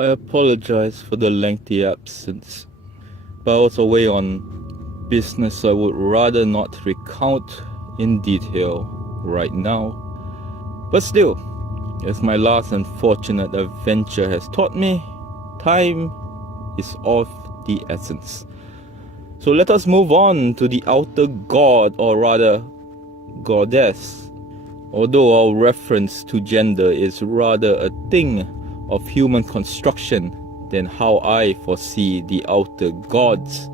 I apologize for the lengthy absence, but I was away on business I would rather not recount in detail right now. But still, as my last unfortunate adventure has taught me, time is of the essence. So let us move on to the outer god, or rather goddess. Although our reference to gender is rather a thing of human construction than how I foresee the outer gods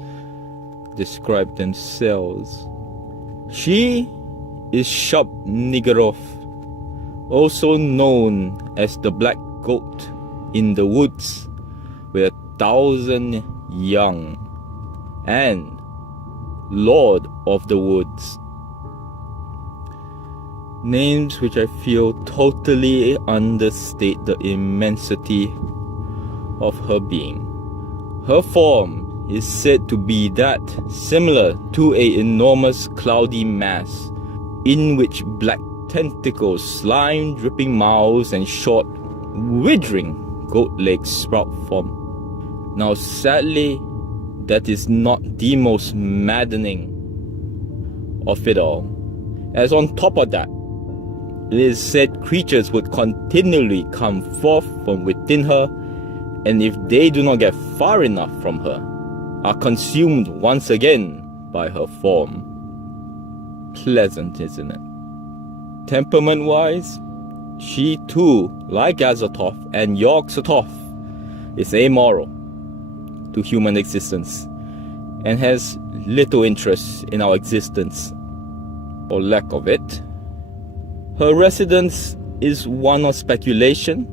describe themselves. She is Shub Niggurath, also known as the Black Goat in the Woods with 1,000 young, and Lord of the Woods. Names which I feel totally understate the immensity of her being. Her form is said to be that similar to an enormous cloudy mass in which black tentacles, slime dripping mouths, and short, withering goat legs sprout from. Now sadly, that is not the most maddening of it all, as on top of that, it is said creatures would continually come forth from within her, and if they do not get far enough from her, are consumed once again by her form. Pleasant, isn't it? Temperament-wise, she too, like Azathoth and Yog-Sothoth, is amoral to human existence and has little interest in our existence, or lack of it. Her residence is one of speculation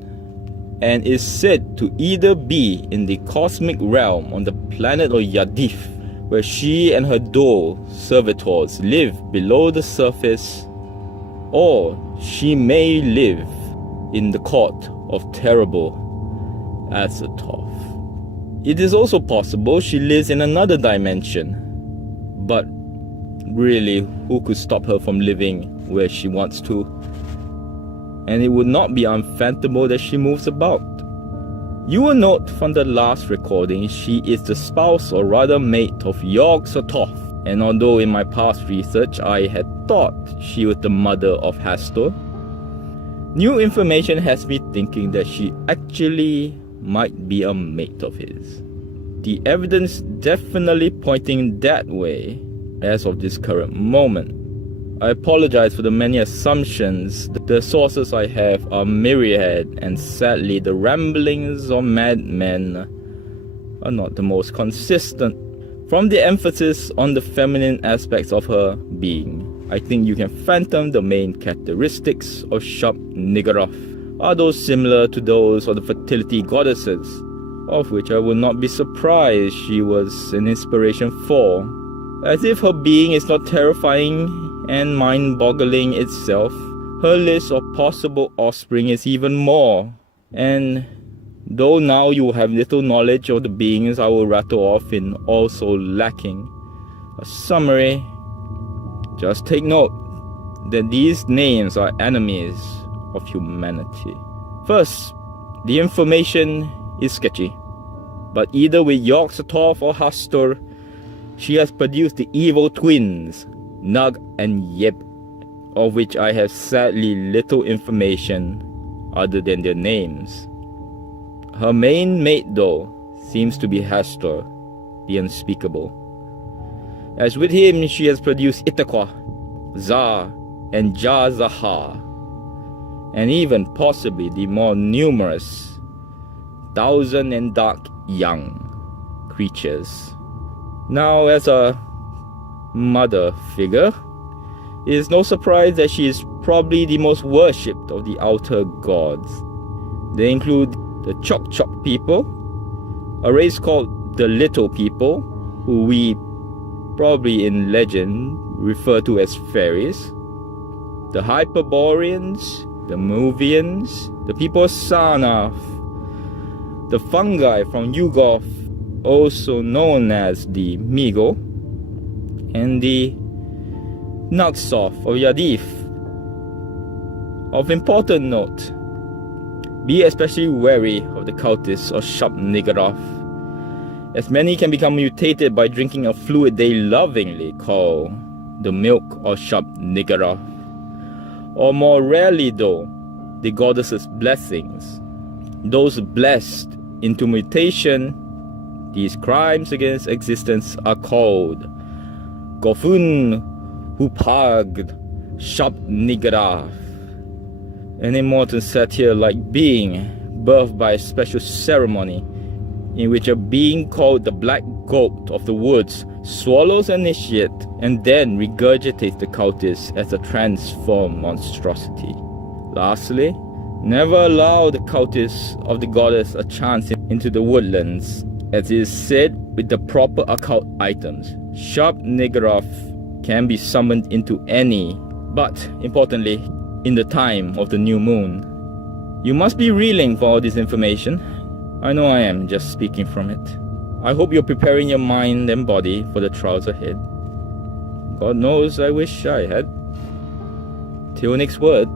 and is said to either be in the cosmic realm on the planet of Yadif, where she and her dhoul servitors live below the surface, or she may live in the court of terrible Azathoth. It is also possible she lives in another dimension, but really, who could stop her from living where she wants to? And it would not be unfathomable that she moves about. You will note from the last recording she is the spouse, or rather mate, of Yog-Sothoth, and although in my past research I had thought she was the mother of Hastur, new information has me thinking that she actually might be a mate of his. The evidence definitely pointing that way as of this current moment. I apologize for the many assumptions. The sources I have are myriad, and sadly the ramblings of madmen are not the most consistent. From the emphasis on the feminine aspects of her being, I think you can fathom the main characteristics of Shub Niggurath are those similar to those of the fertility goddesses, of which I would not be surprised she was an inspiration for. As if her being is not terrifying and mind-boggling itself, her list of possible offspring is even more. And though now you have little knowledge of the beings I will rattle off in also lacking a summary, just take note that these names are enemies of humanity. First, the information is sketchy, but either with Yog-Sothoth or Hastur, she has produced the evil twins, Nug and Yeb, of which I have sadly little information other than their names. Her main mate, though, seems to be Hastur, the unspeakable. As with him, she has produced Itakwa, Zar, and Jazahar, and even possibly the more numerous 1,000 and dark young creatures. Now, as a mother figure, it is no surprise that she is probably the most worshipped of the outer gods. They include the Chok Chok people, a race called the Little People, who we probably in legend refer to as fairies, the Hyperboreans, the Movians, the people of Sarnath, the fungi from Yugoth, also known as the Migo, and the Naxoth of Yadif. Of important note, Be especially wary of the cultists of Shub Niggurath, as many can become mutated by drinking a fluid they lovingly call the milk of Shub Niggurath, or more rarely though, the goddess's blessings. Those blessed into mutation, these crimes against existence are called Gofun Hupagd Shub Niggurath, an immortal satyr-like being birthed by a special ceremony in which a being called the Black Goat of the Woods swallows an initiate and then regurgitates the cultist as a transformed monstrosity. Lastly, never allow the cultists of the goddess a chance into the woodlands, as it is said with the proper occult items. Shub Niggurath can be summoned into any, but importantly, in the time of the new moon. You must be reeling for all this information. I know I am, just speaking from it. I hope you're preparing your mind and body for the trials ahead. God knows I wish I had. Till next word.